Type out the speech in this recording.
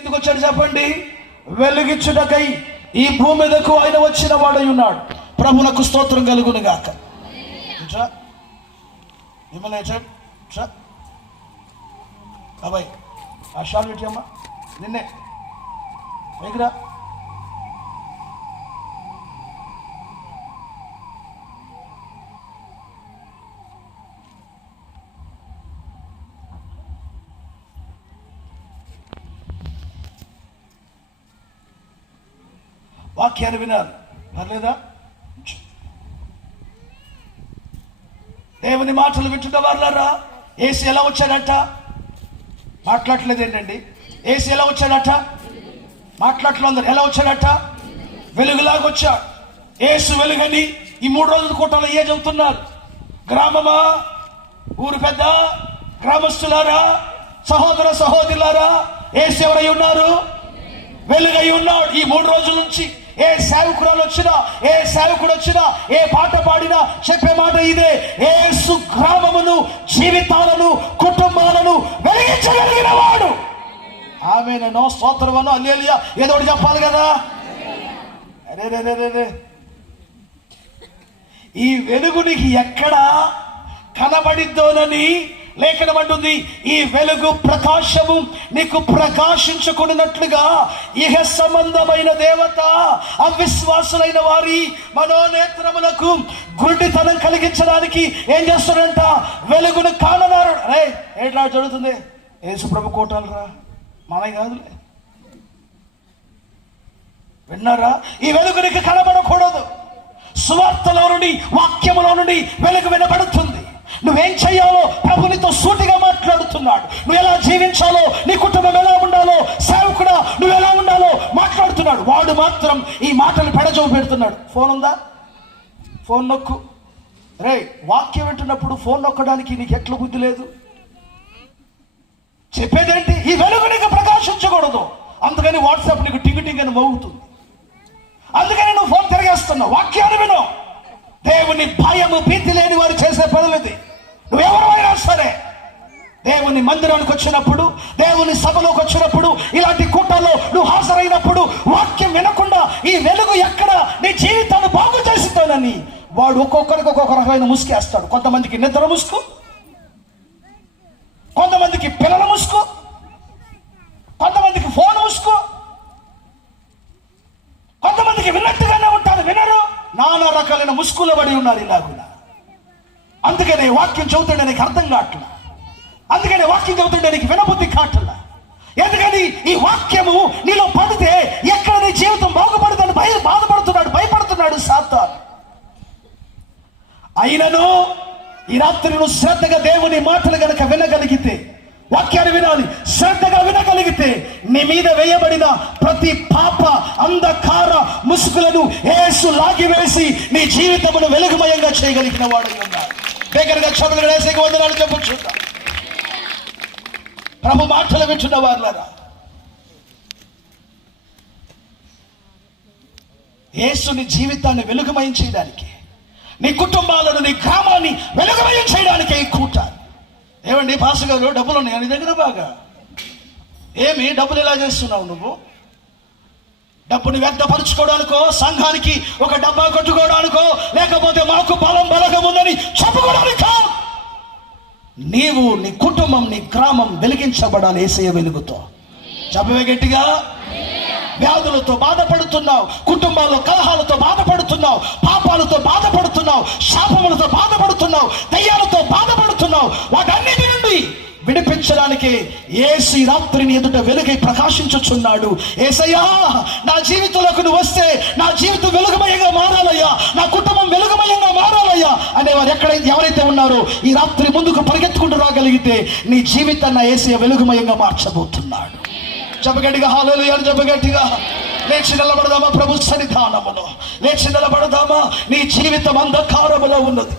ఎందుకు వచ్చాడు చెప్పండి? వెలుగిచ్చుటకై ఈ భూమి మీదకు ఆయన వచ్చిన వాడై ఉన్నాడు. ప్రభునకు స్తోత్రం కలుగును గాక. అబ్బాయి ఆ షాల్ పెట్టి అమ్మా, నిన్నే పైకిరా. వాక్యాన్ని వినాలి, పర్లేదా? దేవుని మాటలు వింటున్న వాళ్ళారా, యేసు ఎలా వచ్చాడట? మాట్లాడలేదు ఏంటండి? యేసు ఎలా వచ్చాడట? మాట్లాడలేదు. ఎలా వచ్చాడట? వెలుగులాగా వచ్చాడు. యేసు వెలుగని ఈ 3 రోజుల కూటంలో చెబుతున్నారు. గ్రామమా, ఊరు పెద్ద, గ్రామస్తులారా, సహోదర సహోదరులారా, యేసు ఎవరై ఉన్నారు? వెలుగై ఉన్నాడు. ఈ 3 రోజుల నుంచి ఏ సేవకురాలు వచ్చినా, ఏ సేవకుడు వచ్చినా, ఏ పాట పాడినా చెప్పే మాట ఇదే: యేసు గ్రామమును, జీవితాలను, కుటుంబాలను వెలిగించగలిగిన వాడు. ఆమేనో స్తోత్రమనో హల్లెలూయా ఏదో ఒకటి చెప్పాలి కదా. అరే ఈ వెలుగు నీకు ఎక్కడ కనబడిద్దోనని లేఖనం అంటుంది, ఈ వెలుగు ప్రకాశము నీకు ప్రకాశించుకున్నట్లుగా ఇహ సంబంధమైన దేవత అవిశ్వాసులైన వారి మనోనేత్రములకు గుడ్డితనం కలిగించడానికి ఏం చేస్తాడంట? వెలుగును కాననారు. అరే ఏట్లా జరుగుతుంది? యేసు ప్రభు కోటాలరా, మనవి కాదులే. విన్నారా? ఈ వెలుగు నీకు కనబడకూడదు. సువార్తలో నుండి, వాక్యములో నుండి వెలుగు వినబడుతుంది. నువ్వేం చెయ్యాలో ప్రభు నీతో సూటిగా మాట్లాడుతున్నాడు. నువ్వు ఎలా జీవించాలో, నీ కుటుంబం ఎలా ఉండాలో, సేవకుడా నువ్వు ఎలా ఉండాలో మాట్లాడుతున్నాడు. వాడు మాత్రం ఈ మాటలు పెడజోవు పెడుతున్నాడు. ఫోన్ ఉందా? ఫోన్ నొక్కు. రే, వాక్యం వింటున్నప్పుడు ఫోన్ నొక్కడానికి నీకు ఎట్లా బుద్ధి లేదు? చెప్పేదేంటి? ఈ వెలుగు నీకు ప్రకాశించకూడదు. అందుకని వాట్సాప్ నీకు టింగు టింగ్ అని మోగుతుంది. అందుకని నువ్వు ఫోన్ తిరిగేస్తున్నావు. వాక్యాన్ని విను. దేవుని భయము, భీతి లేని వారు చేసే పనులది. నువ్వెవరైనా సరే దేవుని మందిరానికి వచ్చినప్పుడు, దేవుని సభలోకి వచ్చినప్పుడు, ఇలాంటి కూటాల్లో నువ్వు హాజరైనప్పుడు వాక్యం వినకుండా ఈ వెలుగు ఎక్కడ నీ జీవితాన్ని బాగు చేస్తుందని వాడు ఒక్కొక్కరికి ఒక్కొక్క రకమైన ముసుకేస్తాడు. కొంతమందికి నిద్ర ముసుకు, కొంతమందికి పిల్లల ముసుకు, కొంతమందికి ఫోన్ ముసుకు, కొంతమందికి విన్నట్టుగానే ఉంటారు, వినరు. నానా రకాలైన ముసుగులో పడి ఉన్నారు ఇలాగున. అందుకనే వాక్యం చదువుతుండే నీకు అర్థం కావట్లా. అందుకనే వాక్యం చదువుతుండే నీకు వినబుద్ధి కావట్లా. ఎందుకని ఈ వాక్యము నీలో పడితే ఎక్కడ నీ జీవితం బాగుపడుతుందని బాధపడుతున్నాడు, భయపడుతున్నాడు సాతాను. అయినను ఈ రాత్రి నువ్వు శ్రద్ధగా దేవుని మాటలు గనక వినగలిగితే, వాక్యాన్ని వినాలి, శ్రద్ధగా వినగలిగితే నీ మీద వేయబడిన ప్రతి పాప అంధకార ముసుగులను యేసు లాగివేసి నీ జీవితమును వెలుగుమయంగా చేయగలిగిన వాడు ఉన్నాడు. దగ్గరగా క్షమలు వేసేకి వందనాలు చెప్పొచ్చు. ప్రభు మాటలు వింటున్న వాళ్ళరా, యేసు నీ జీవితాన్ని వెలుగుమయం చేయడానికి, నీ కుటుంబాలను, నీ గ్రామాన్ని వెలుగుమయం చేయడానికి ఈ కూటాలు. ఏమండి పాస్ గారు, డబ్బులు ఉన్నాయా నీ దగ్గర? బాగా ఏమి డబ్బులు ఎలా చేస్తున్నావు నువ్వు? డబ్బుని వ్యర్థపరచుకోవడానికో, సంఘానికి ఒక డబ్బా కట్టుకోవడానికో, లేకపోతే మాకు బలగం ఉందని చెప్పుకోవడానికో. నీవు, నీ కుటుంబం, నీ గ్రామం వెలిగించబడాలి యేసయ్య వెలుగుతో. చెప్పవే గట్టిగా. వ్యాధులతో బాధపడుతున్నావు, కుటుంబాల్లో కలహాలతో బాధపడుతున్నావు, పాపాలతో బాధపడుతున్నావు, శాపములతో బాధపడుతున్నావు, దయ్యాలతో బాధపడుతున్నావు. వాటన్నిటి నుండి విడిపించడానికి యేసు ఈ రాత్రిని ఎదుట వెలుగై ప్రకాశించుచున్నాడు. యేసయ్యా, నా జీవితంలోకి నువ్వు వస్తే నా జీవితం వెలుగుమయంగా మారాలయ్యా, నా కుటుంబం వెలుగుమయంగా మారాలయ్యా అనేవారు ఎవరైతే ఉన్నారో ఈ రాత్రి ముందుకు పరిగెత్తుకుంటూ రాగలిగితే నీ జీవితాన్ని యేసయ్య వెలుగుమయంగా మార్చబోతున్నాడు. చెప్పగట్టిగా హల్లెలూయా, చెప్పగట్టిగా. లేచి నిలబడదామా ప్రభు సన్నిధానములో? లేచి నిలబడదామా? నీ జీవితం అంధకారములో ఉన్నది.